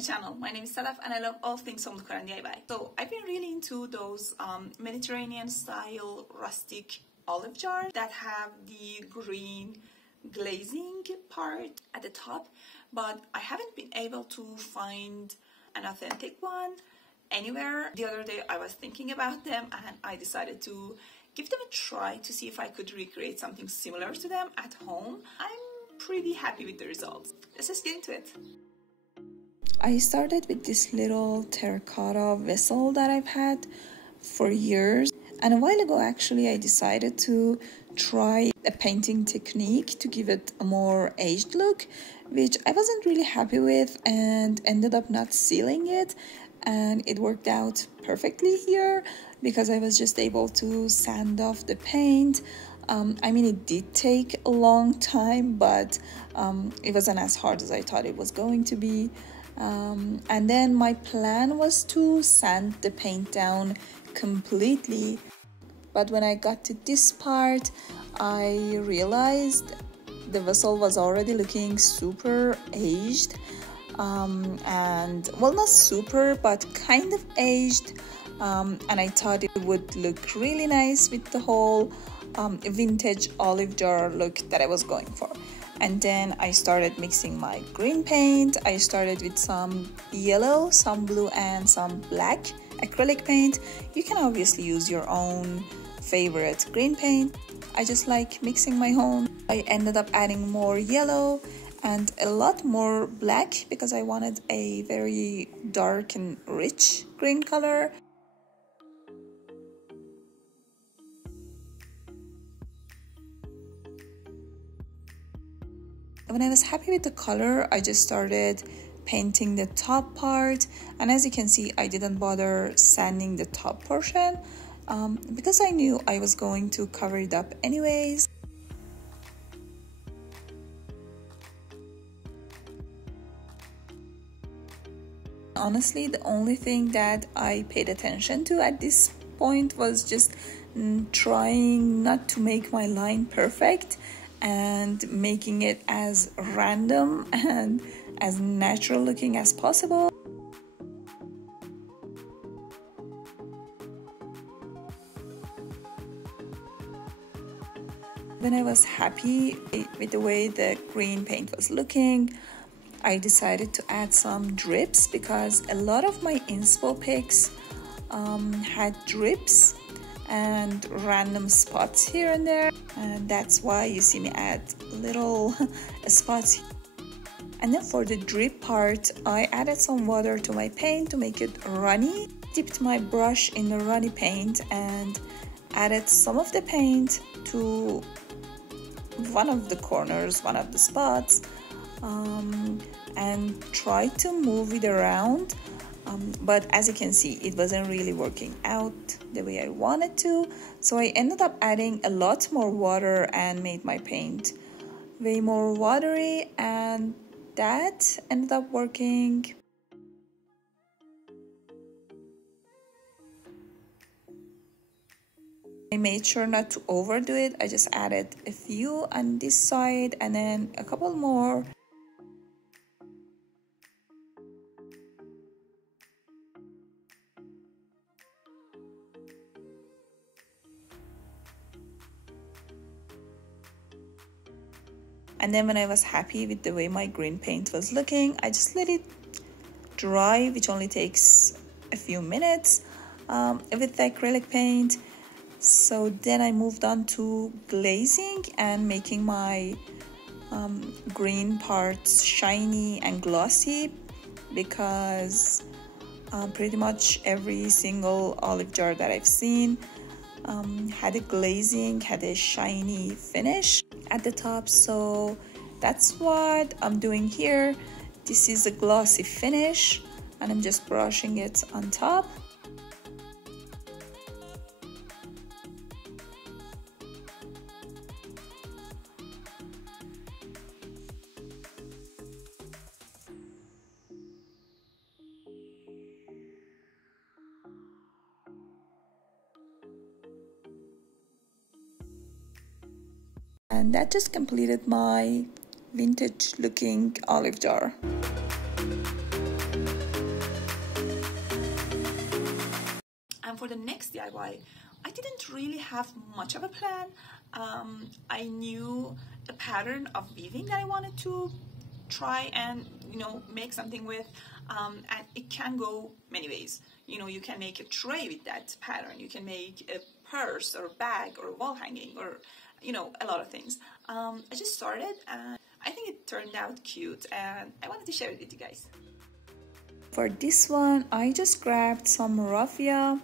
channel. My name is Sadaf and I love all things home decor and DIY. So I've been really into those Mediterranean style rustic olive jars that have the green glazing part at the top, but I haven't been able to find an authentic one anywhere. The other day I was thinking about them and I decided to give them a try to see if I could recreate something similar to them at home. I'm pretty happy with the results. Let's just get into it. I started with this little terracotta vessel that I've had for years, and a while ago actually I decided to try a painting technique to give it a more aged look, which I wasn't really happy with and ended up not sealing it, and it worked out perfectly here because I was just able to sand off the paint. I mean, it did take a long time, but it wasn't as hard as I thought it was going to be. And then my plan was to sand the paint down completely, but when I got to this part I realized the vessel was already looking super aged, and well, not super but kind of aged, and I thought it would look really nice with the whole vintage olive jar look that I was going for. And then I started mixing my green paint. I started with some yellow, some blue, and some black acrylic paint. You can obviously use your own favorite green paint. I just like mixing my own. I ended up adding more yellow and a lot more black because I wanted a very dark and rich green color. When I was happy with the color, I just started painting the top part, and as you can see, I didn't bother sanding the top portion because I knew I was going to cover it up anyways. Honestly, the only thing that I paid attention to at this point was just trying not to make my line perfect and making it as random and as natural looking as possible. When I was happy with the way the green paint was looking, I decided to add some drips because a lot of my inspo pics had drips and random spots here and there, and that's why you see me add little spots. And then for the drip part, I added some water to my paint to make it runny. Dipped my brush in the runny paint and added some of the paint to one of the corners, one of the spots, and tried to move it around. But as you can see, it wasn't really working out the way I wanted to, so I ended up adding a lot more water and made my paint way more watery, and that ended up working. I made sure not to overdo it. I just added a few on this side and then a couple more. And then when I was happy with the way my green paint was looking, I just let it dry, which only takes a few minutes with the acrylic paint. So then I moved on to glazing and making my green parts shiny and glossy, because pretty much every single olive jar that I've seen had a glazing, had a shiny finish at the top. So that's what I'm doing here. This is a glossy finish and I'm just brushing it on top. And that just completed my vintage looking olive jar. And for the next DIY, I didn't really have much of a plan. I knew a pattern of weaving that I wanted to try and make something with, and it can go many ways. You can make a tray with that pattern, you can make a purse or bag or wall hanging, or a lot of things. I just started and I think it turned out cute, and I wanted to share it with you guys. For this one, I just grabbed some raffia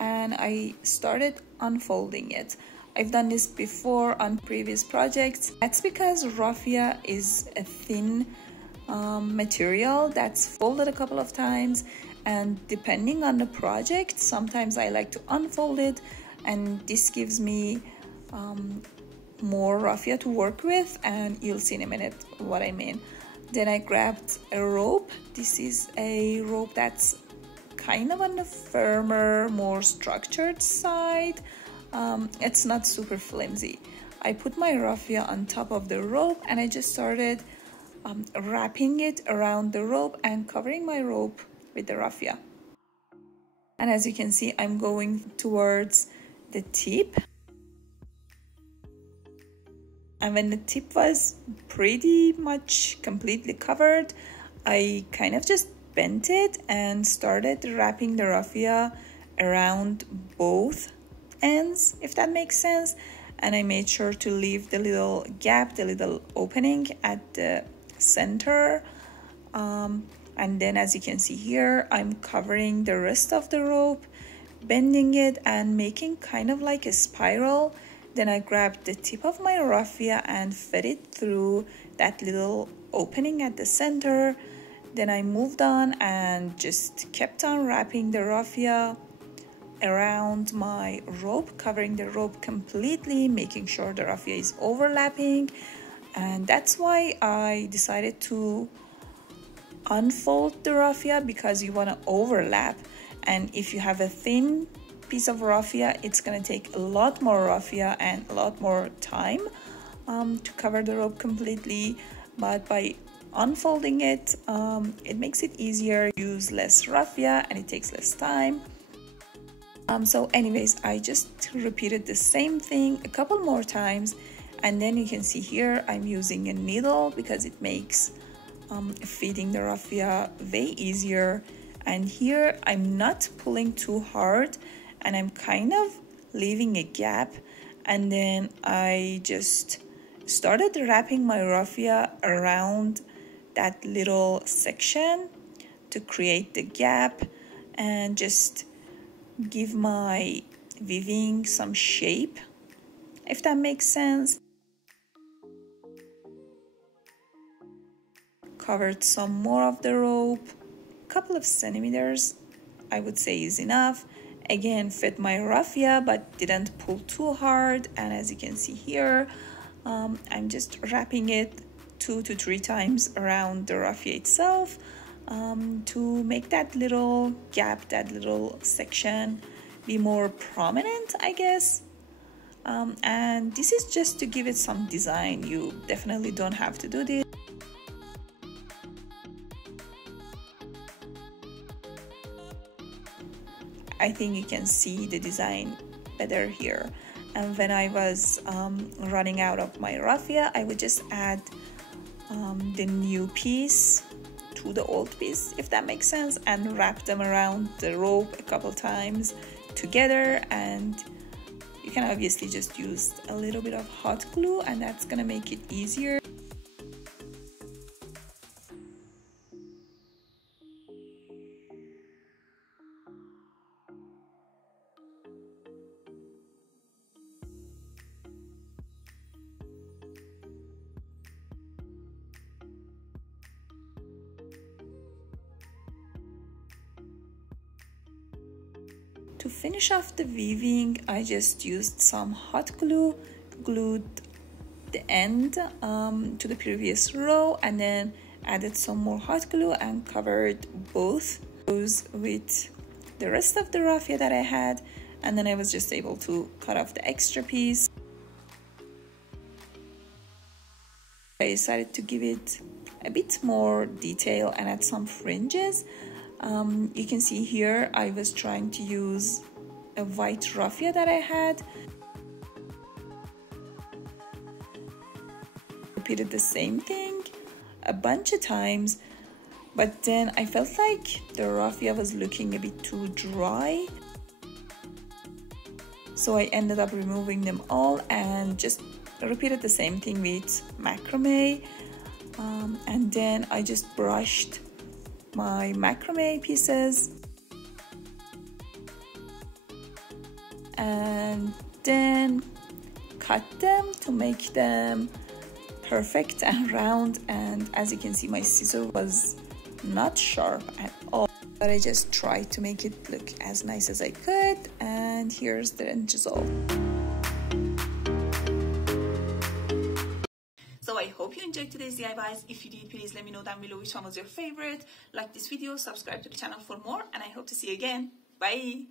and I started unfolding it. I've done this before on previous projects. That's because raffia is a thin material that's folded a couple of times, and depending on the project, sometimes I like to unfold it, and this gives me more raffia to work with, and you'll see in a minute what I mean. Then I grabbed a rope. This is a rope that's kind of on the firmer, more structured side. It's not super flimsy. I put my raffia on top of the rope and I just started wrapping it around the rope and covering my rope with the raffia. And as you can see, I'm going towards the tip. And when the tip was pretty much completely covered, I kind of just bent it and started wrapping the raffia around both ends, if that makes sense. And I made sure to leave the little gap, the little opening at the center. And then as you can see here, I'm covering the rest of the rope, bending it and making kind of like a spiral. Then I grabbed the tip of my raffia and fed it through that little opening at the center. Then I moved on and just kept on wrapping the raffia around my rope, covering the rope completely, making sure the raffia is overlapping. And that's why I decided to unfold the raffia, because you want to overlap. And if you have a thin piece of raffia, it's going to take a lot more raffia and a lot more time to cover the rope completely. But by unfolding it, it makes it easier, use less raffia, and it takes less time. So anyways, I just repeated the same thing a couple more times, and then you can see here I'm using a needle because it makes feeding the raffia way easier. And here I'm not pulling too hard, and I'm kind of leaving a gap, and then I just started wrapping my raffia around that little section to create the gap and just give my weaving some shape, if that makes sense. Covered some more of the rope, a couple of centimeters I would say is enough. Again, fed my raffia but didn't pull too hard, and as you can see here, I'm just wrapping it 2 to 3 times around the raffia itself to make that little gap, that little section be more prominent, I guess. And this is just to give it some design. You definitely don't have to do this. I think you can see the design better here. And when I was running out of my raffia, I would just add the new piece to the old piece, if that makes sense, and wrap them around the rope a couple times together. And you can obviously just use a little bit of hot glue, and that's gonna make it easier. To finish off the weaving, I just used some hot glue, glued the end to the previous row, and then added some more hot glue and covered both rows with the rest of the raffia that I had, and then I was just able to cut off the extra piece. I decided to give it a bit more detail and add some fringes. You can see here I was trying to use a white raffia that I had. Repeated the same thing a bunch of times, but then I felt like the raffia was looking a bit too dry. So I ended up removing them all and just repeated the same thing with macrame. And then I just brushed my macrame pieces and then cut them to make them perfect and round. And as you can see, my scissor was not sharp at all, but I just tried to make it look as nice as I could, and here's the end result. So I hope you enjoyed today's DIYs. If you did, please let me know down below which one was your favorite. Like this video, subscribe to the channel for more, and I hope to see you again. Bye!